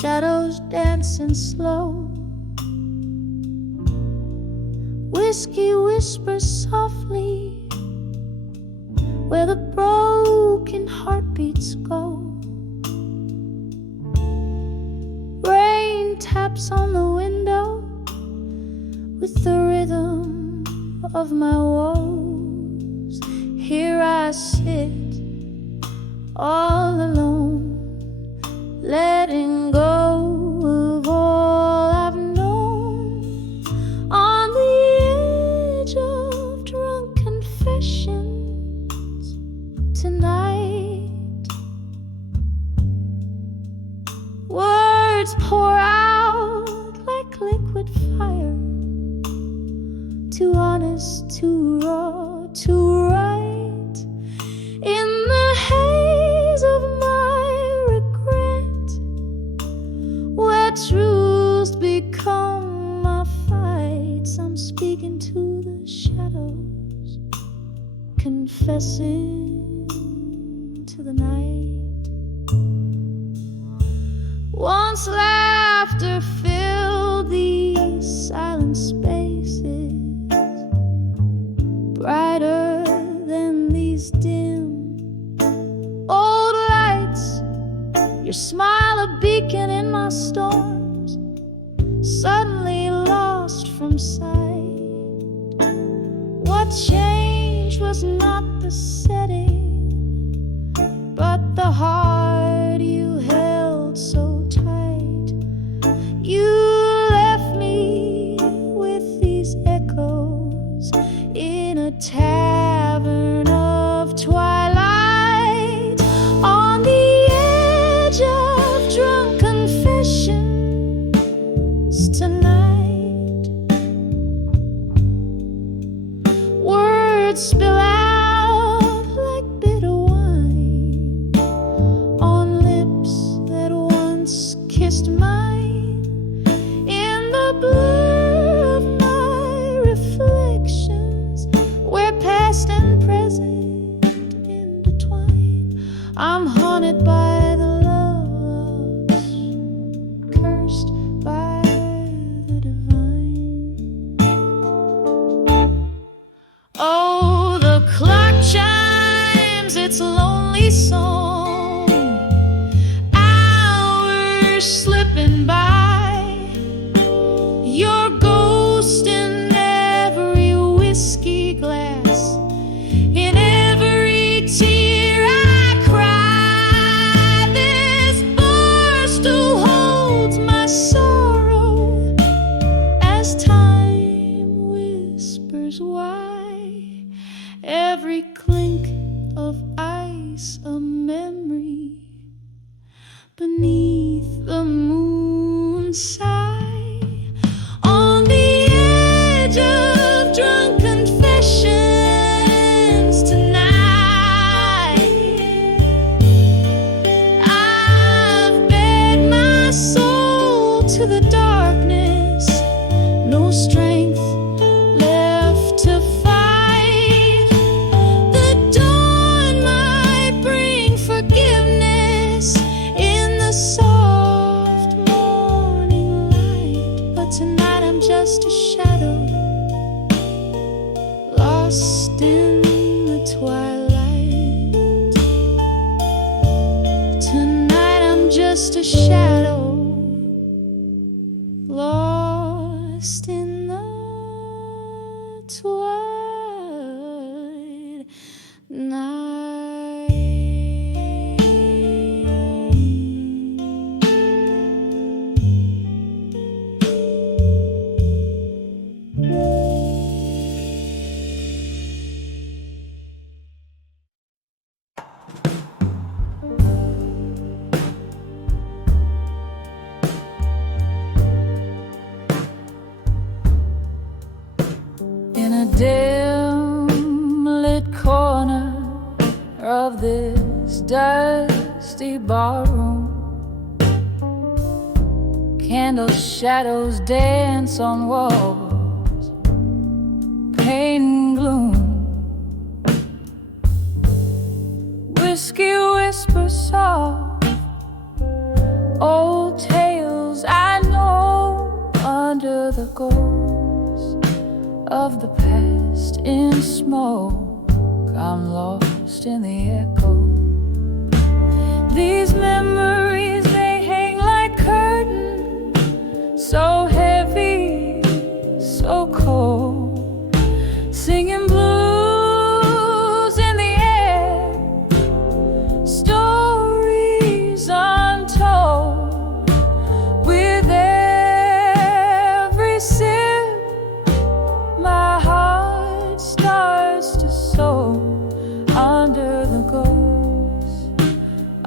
Shadows dancing slow, whiskey whispers softly where the broken heartbeats go. Rain taps on the window with the rhythm of my woes. Here I sit all alone, letting go of all I've known, on the edge of drunk confessions tonight. Words pour out like liquid fire, too honest, too raw, too right, in the haze of my regret, where truths become my fights. I'm speaking to the shadows, confessing to the night. Once laughter filled these silent spaces, brighter than these dim old lights, your smile a beacon in my storms, suddenly lost from sight. What changed was not the setting, but the heart you held so tight. You left me with these echoes in a tavern of twilight, on the edge of drunk confessions tonight. Words spill out like bitter wine on lips that once kissed mine, in the blur of my reflections, where past and present intertwine. I'm haunted by the loves cursed by the divine. Oh, the clock chimes its lonely song, hours slipping by, your ghost in every whiskey glass, in every tear I cry. This bar still holds my sorrow as time whispers why. Every clink of ice a memory beneath the moon sigh, on the edge of drunk confessions tonight. I've bared my soul to the darkness, no strength left to fight. The dawn might bring forgiveness in the soft morning light, but tonight I'm just a shadow, lost in the twilight. Tonight I'm just a shadow, lost in the twilight night. In a dim lit corner of this dusty barroom, candle shadows dance on walls, pain and gloom. Whiskey whispers soft, old tales I know under the ghost of the past in smoke. I'm lost in the echo. These memories, they hang like curtains, so heavy, so cold,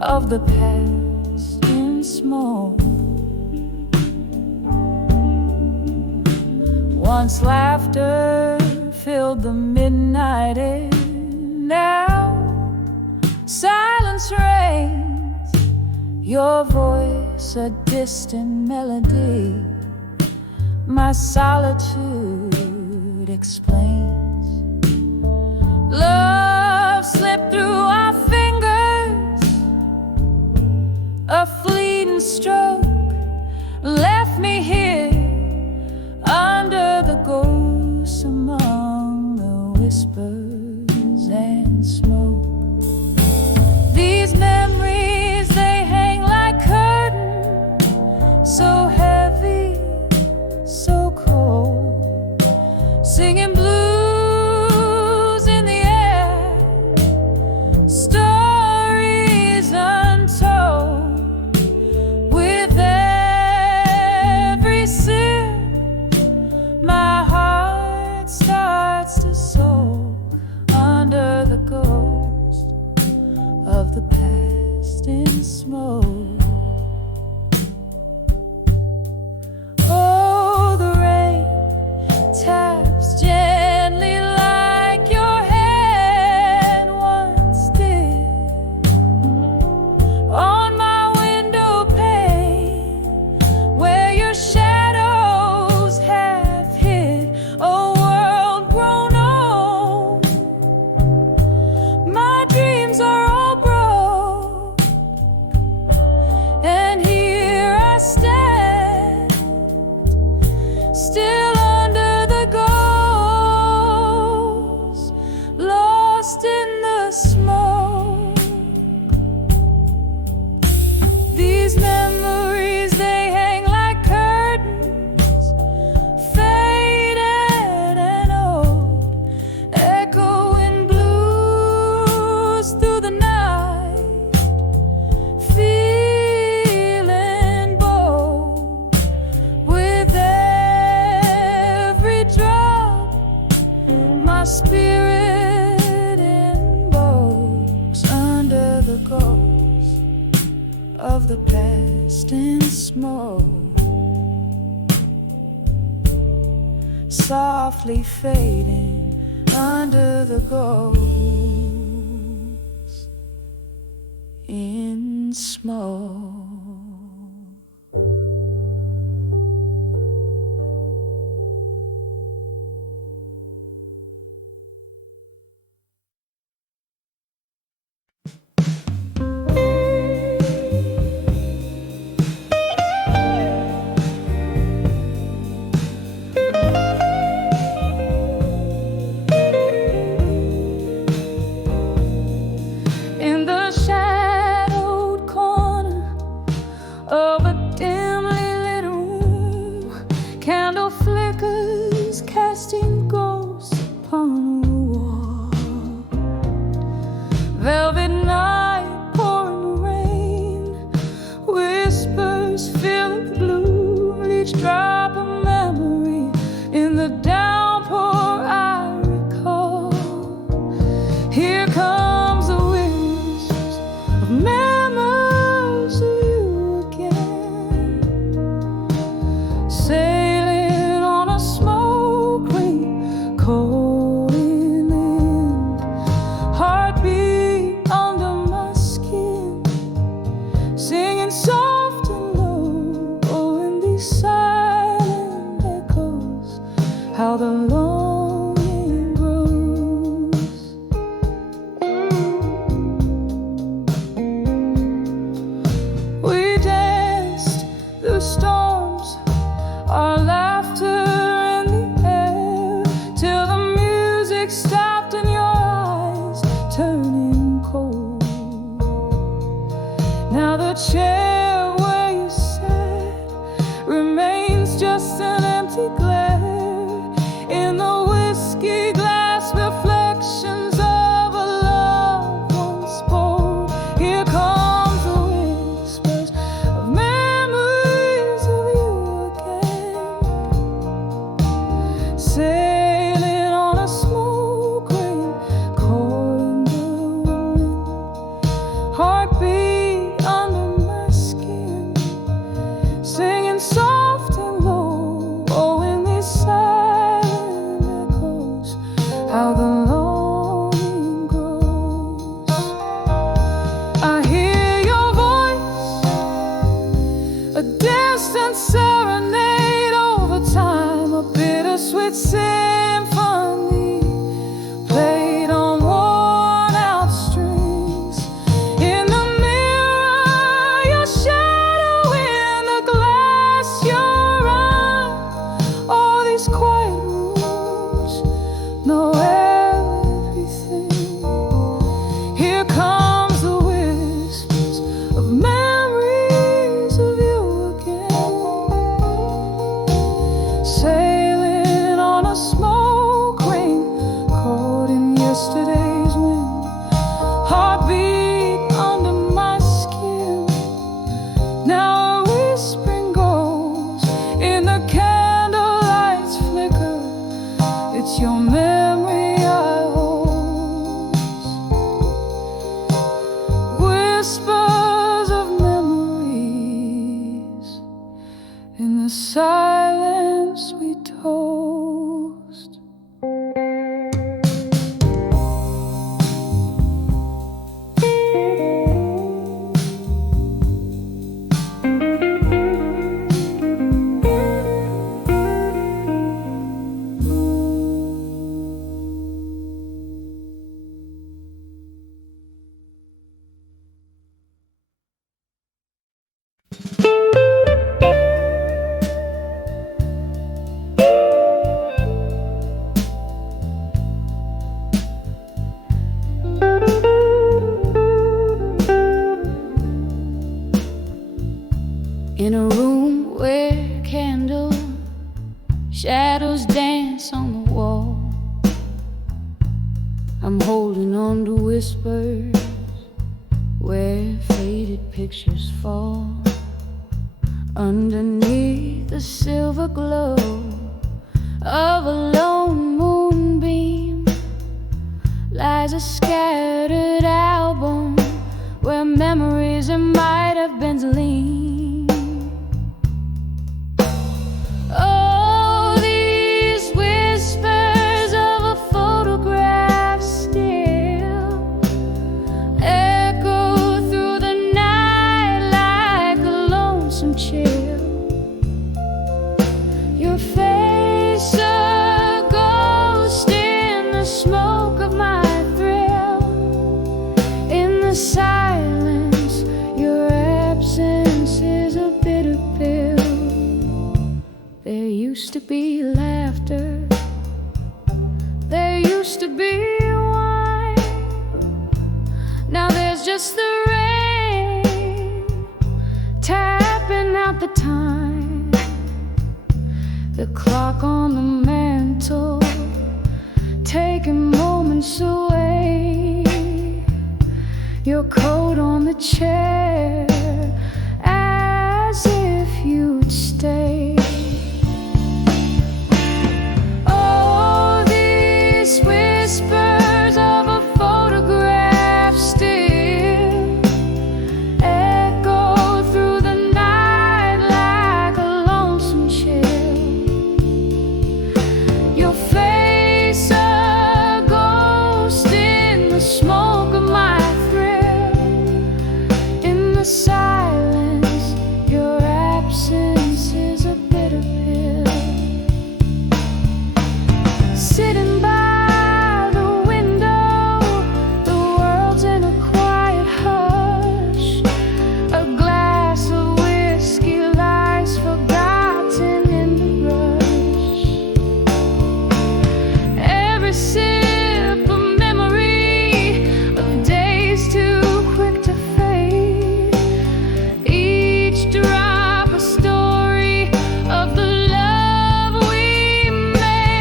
of the past in smoke. Once laughter filled the midnight air, now silence reigns, your voice a distant melody. My solitude explains. Love slipped through our fingers, a fleeting stroke left me here under the ghosts, among the whispers and smoke. These memories, they hang like curtains, so heavy, so cold, singing blues in the air, stories untold. With every sip, my heart starts to soar under the ghost of the past in smoke. Oh, the rain taps gently like your hand once did on my window pane, where your shadows have hid a world grown old. My dreams are all broke, and here I stand, still under the ghost, lost in the smoke. These memories, they hang like curtains, faded and old, echoing blues through the night, feeling bold. With every drop, my spirit invokes under the ghost of the past in smoke, softly fading under the ghost in smoke. In the shadowed corner of a dimly lit room, candle flickers casting ghosts upon the wall. Velvet night pouring rain, whispers fill the blue, each drop a memory in the downpour I recall. Here comes the whispers of memories of you again, sailing on a smoke ring, cold in wind, heartbeat under my skin, singing soft and low. Oh, in these silent echoes, how the longing grows. We danced through storms, our laughter in the air, till the music stopped and your eyes turning cold. Now the chair where you sat remains just an empty glare. In the whiskey glass, reflections of a love once spoke. Here comes the whispers of memories of you again, sailing on a smoke ring, cold in the wind, heartbeat whispers where faded pictures fall. Underneath the silver glow of a lone moonbeam lies a scattered album where memories that might have been lean. Oh, these whispers of a photograph still echo through the night like a lonesome chill. Your face a ghost in the smoke of my thrill. In the silence, your absence is a bitter pill. There used to be laughter, there used to be wine. Now there's just the rain tapping out the time. The clock on the mantle taking moments away. Your coat on the chair as if you'd stay. Oh, these whispers of a photograph still echo through the night like a lonesome chill. Your face a ghost in the smoke of my thrill. In the silence, your absence is a bitter pill. Sitting by the window, the world's in a quiet hush. A glass of whiskey lies forgotten in the rush. Every sip a memory of days too quick to fade. Each drop a story of the love we made.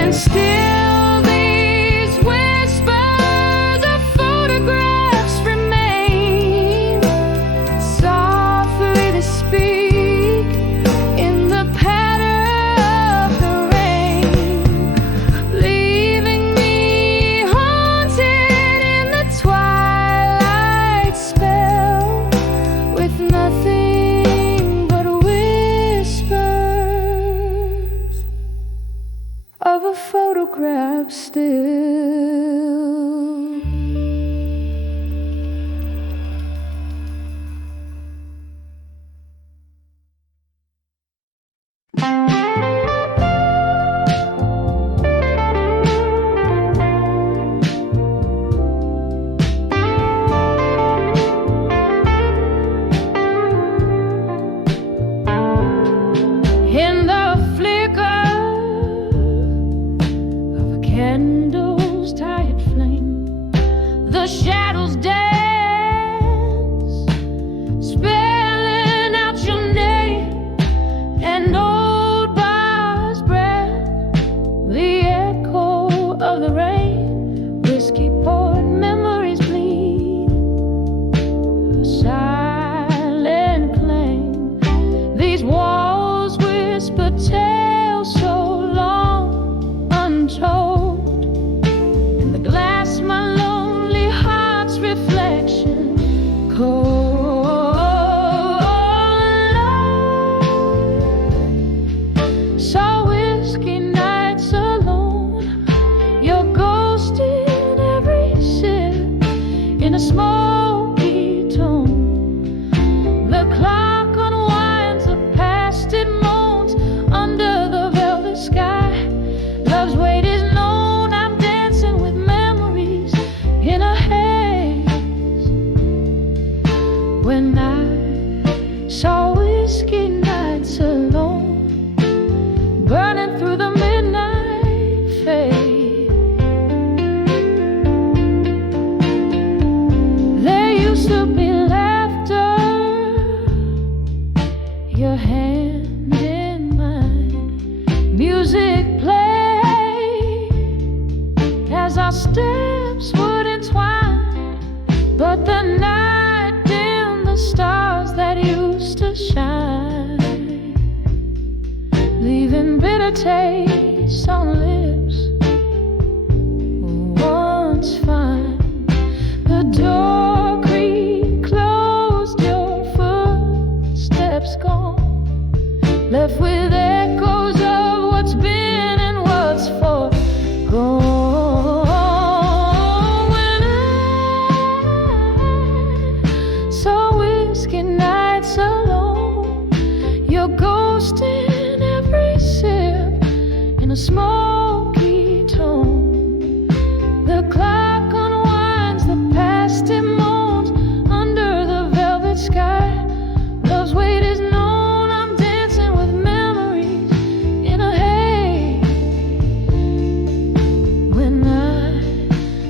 And still these whispers of photographs remain, softly to speak in the patter of the rain, leaving me haunted in the twilight spell, with nothing but whispers of a photograph still. In the flicker of a candle's tired flame, the shadows dance, spelling out your name. And old bars breath, the echo of the rain, whiskey poured, memories bleed, a silent claim. These walls whisper tales so long untold, and the glass my lonely heart's reflecting once fine. The door creaked closed, your footsteps gone, left with echoes of what's been and what's forgone. When I saw whiskey nights alone, your ghost in every sip, in a smoky tone. The clock unwinds, the past it moans under the velvet sky. Love's weight is known, I'm dancing with memories in a haze. When I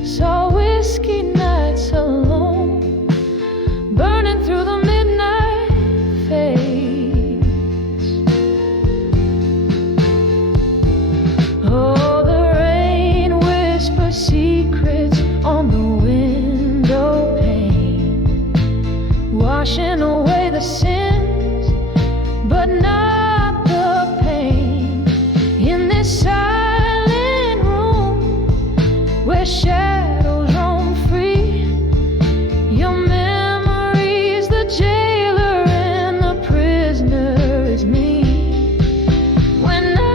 saw whiskey nights alone, burning through the midnight fades. Oh, the rain whispers secrets on the window pane, washing away the sins, but not the pain. In this silent room where shadows roam free, your memory's the jailer and the prisoner is me. When I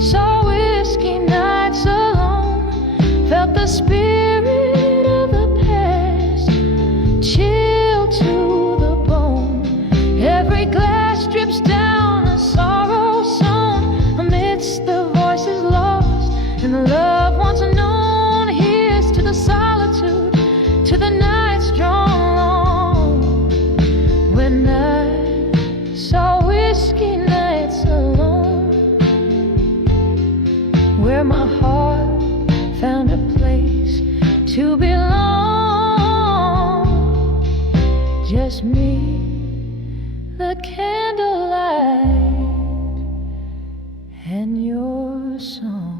saw whiskey nights alone, felt the spirit of the past chill to the bone. Every glass drips down a sorrow sown amidst the voices lost, and the love once unknown. Here's to the solitude, to the nights drawn long. When I saw whiskey nights alone, where my heart found a place to belong. Just me, the candlelight, and your song.